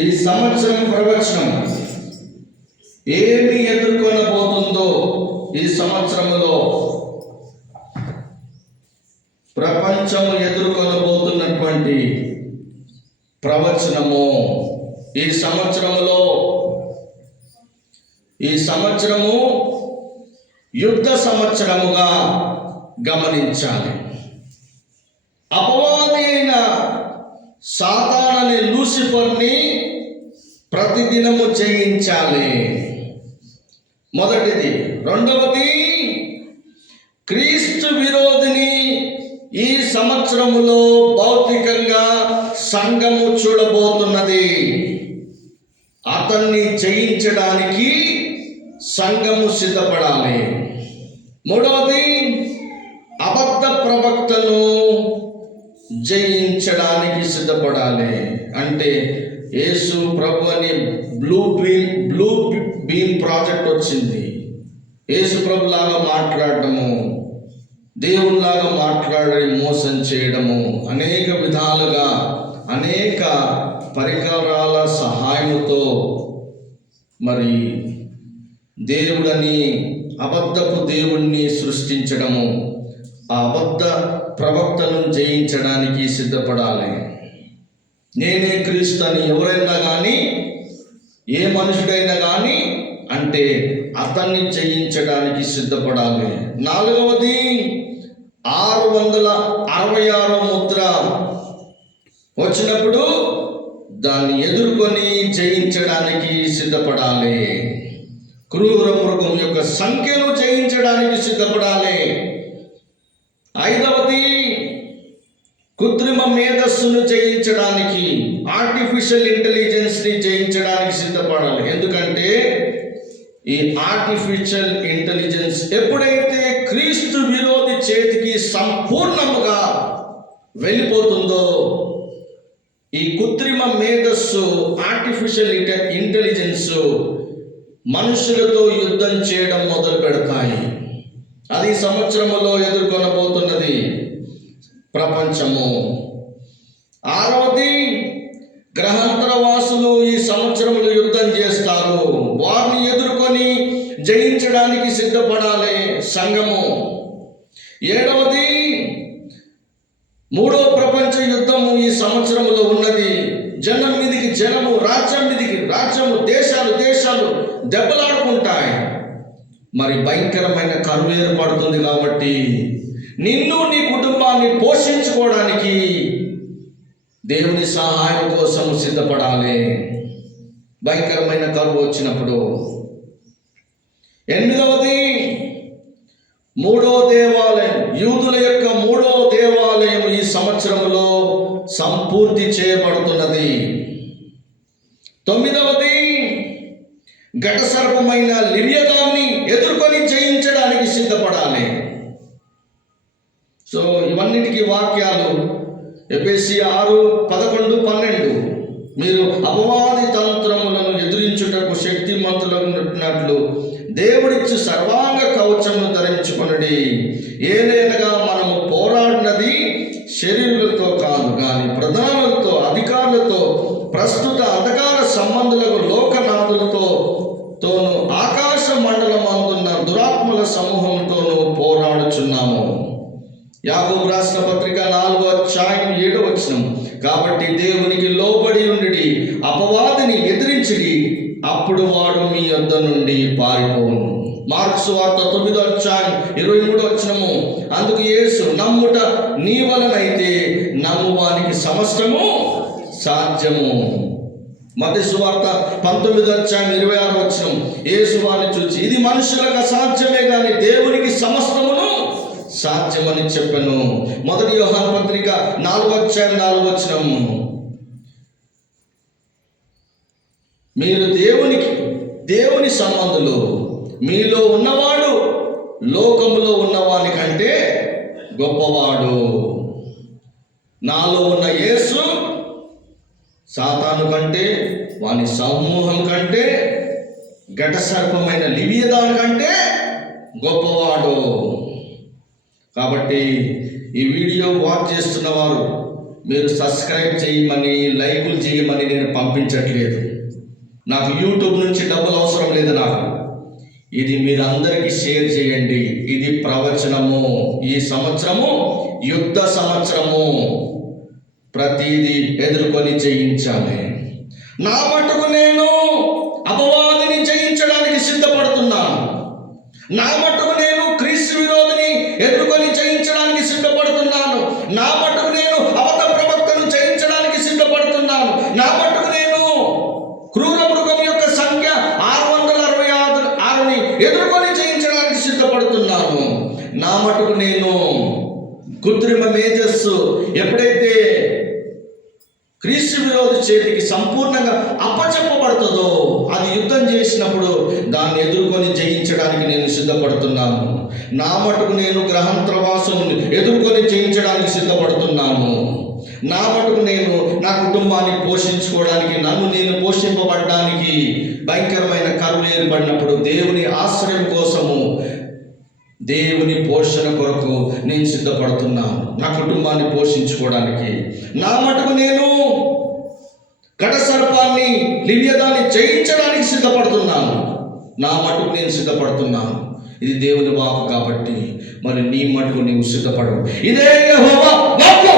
ఈ సంవత్సరం ప్రవచనం ఏమి ఎదుర్కొనబోతుందో, ఈ సంవత్సరంలో ప్రపంచము ఎదుర్కొనబోతున్నటువంటి ప్రవచనము, ఈ సంవత్సరము యుద్ధ సంవత్సరముగా గమనించాలి. అపవాది అయిన సాతానని లూసిఫర్ని ప్రతిదినము జయించాలి, మొదటిది. రెండవది, క్రీస్తు విరోధిని ఈ సంవత్సరములో భౌతికంగా సంఘము చూడబోతున్నది. అతన్ని జయించడానికి సంఘము సిద్ధపడాలి. మూడవది, అబద్ధ ప్రవక్తను జయించడానికి సిద్ధపడాలి. అంటే యేసు ప్రభు అని బ్లూ బీమ్ ప్రాజెక్ట్ వచ్చింది. యేసు ప్రభు లాగా మాట్లాడటము, దేవునిలాగా మాట్లాడి మోసం చేయడము, అనేక విధాలుగా అనేక పరికరాల సహాయంతో మరి దేవుడని అబద్ధపు దేవుణ్ణి సృష్టించడము, ఆ అబద్ధ ప్రవక్తలను జయించడానికి సిద్ధపడాలి. నేనే క్రీస్తు అని ఎవరైనా కానీ, ఏ మనుషుడైనా కానీ అంటే అతన్ని జయించడానికి సిద్ధపడాలి. నాలుగవది, 666 ముద్ర వచ్చినప్పుడు దాన్ని ఎదుర్కొని జయించడానికి సిద్ధపడాలి. క్రూర మృగం యొక్క సంఖ్యను జయించడానికి సిద్ధపడాలి. ఐదవది, కృత్రిమ మేధస్సును జయించడానికి, ఆర్టిఫిషియల్ ఇంటెలిజెన్స్ని జయించడానికి సిద్ధపడాలి. ఎందుకంటే ఈ ఆర్టిఫిషియల్ ఇంటెలిజెన్స్ ఎప్పుడైతే క్రీస్తు విరోధి చేతికి సంపూర్ణముగా వెళ్ళిపోతుందో, ఈ కృత్రిమ మేధస్సు, ఆర్టిఫిషియల్ ఇంటెలిజెన్స్ మనుషులతో యుద్ధం చేయడం మొదలు పెడతాయి. అది సంవత్సరములో ఎదుర్కొనబోతున్నది ప్రపంచము. ఆరవది, గ్రహాంతర వాసులు ఈ సంవత్సరంలో యుద్ధం చేస్తారు. వారిని ఎదుర్కొని జయించడానికి సిద్ధపడాలి సంఘము. ఏడవది, మూడో ప్రపంచ యుద్ధము ఈ సంవత్సరంలో ఉన్నది. జనం మీదికి జనము, రాజ్యం మీదికి రాజ్యము, దేశాలు దెబ్బలాడుకుంటాయి. మరి భయంకరమైన కరువు ఏర్పడుతుంది. కాబట్టి నిన్ను, నీ కుటుంబాన్ని పోషించుకోవడానికి దేవుని సహాయం కోసం సిద్ధపడాలి భయంకరమైన కరువు వచ్చినప్పుడు. ఎనిమిదవది, మూడో దేవాలయం, యూదుల యొక్క మూడో దేవాలయం ఈ సంవత్సరంలో సంపూర్తి చేయబడుతున్నది. తొమ్మిదవది, ఘటసర్పమైన లివ్యదాన్ని ఎదుర్కొని జయించడానికి సిద్ధపడాలి. సో ఇవన్నిటికీ వాక్యాలు ఎఫెసీ 6:11-12. మీరు అపవాది తంత్రములను ఎదురించుటకు శక్తిమంతులగునట్లు దేవుడిచ్చి సర్వాంగ కవచమును ధరించుకొనుడి. ఏదైనగా మనము పోరాడినది శరీరులతో కాదు కానీ ప్రధానులతో, అధికారులతో, ప్రస్తుత అంధకార సంబంధులకు లోకనాథులతో తోను ఆకాశ మండలమందున్న దురాత్మల సమూహంతోనూ పోరాడుచున్నాము. యాకోబు రాసిన పత్రిక 4:7. కాబట్టి దేవునికి లోబడి ఉండి అపవాదిని ఎదిరించిడి, అప్పుడు వాడు మీ యొద్ద నుండి పారిపోవును. మార్కు సువార్త 9:23. అందుకు యేసు, నమ్ముట నీ వలనైతే నమ్మువానికి సమస్తము సాధ్యము. మత్తయి సువార్త 19:26. యేసు వారిని చూచి, ఇది మనుషులకు అసాధ్యమే కానీ దేవునికి సమస్తమును సాధ్యమని చెప్పాను. మొదటి యోహాను పత్రిక 4:4. మీరు దేవుని సంబంధులు. మీలో ఉన్నవాడు లోకములో ఉన్నవాని కంటే గొప్పవాడు. నాలో ఉన్న యేసు సాతాను కంటే, వాని సమూహం కంటే, ఘటసర్పమైన లివియదాను కంటే గొప్పవాడు. కాబట్టి ఈ వీడియో వాచ్ చేస్తున్న వారు మీరు సబ్స్క్రైబ్ చేయమని, లైకులు చేయమని నేను పంపించట్లేదు. నాకు యూట్యూబ్ నుంచి డబ్బులు అవసరం లేదు. నాకు ఇది మీరు అందరికీ షేర్ చేయండి. ఇది ప్రవచనము. ఈ సంవత్సరము యుద్ధ సంవత్సరము. ప్రతిదీ ఎదుర్కొని జయించాలి. నా మటుకు నేను అపవాదిని జయించడానికి సిద్ధపడుతున్నాను. నా మటుకు నేను క్రీస్తు విరోధిని ఎదుర్కొని జయించడానికి సిద్ధపడుతున్నాను. నా మటుకు నేను అబద్ధ ప్రవక్తను జయించడానికి సిద్ధపడుతున్నాను. నా మటుకు నేను క్రూర మృగం యొక్క సంఖ్య 666ని ఎదుర్కొని జయించడానికి సిద్ధపడుతున్నాను. నా మటుకు నేను కృత్రిమ మేజస్సు ఎప్పుడైతే క్రీస్తు విరోధి చేతికి సంపూర్ణంగా అప్పచెప్పబడుతుందో, అది యుద్ధం చేసినప్పుడు దాన్ని ఎదుర్కొని జయించడానికి నేను సిద్ధపడుతున్నాను. నా మటుకు నేను గ్రహాంతరవాసుని ఎదుర్కొని జయించడానికి సిద్ధపడుతున్నాను. నా మటుకు నేను నా కుటుంబాన్ని పోషించుకోవడానికి, నన్ను నేను పోషింపబడడానికి భయంకరమైన కరువు ఏర్పడినప్పుడు దేవుని ఆశ్రయం కోసము, దేవుని పోషణ కొరకు నేను సిద్ధపడుతున్నాను. నా కుటుంబాన్ని పోషించుకోవడానికి నా మటుకు నేను ఘట సర్పాన్ని, లివ్యదాన్ని జయించడానికి సిద్ధపడుతున్నాను. నా మటుకు నేను సిద్ధపడుతున్నాను. ఇది దేవుని వాక్కు కాబట్టి మరి నీ మటుకు నీవు సిద్ధపడవు. ఇదే యెహోవా వాక్కు.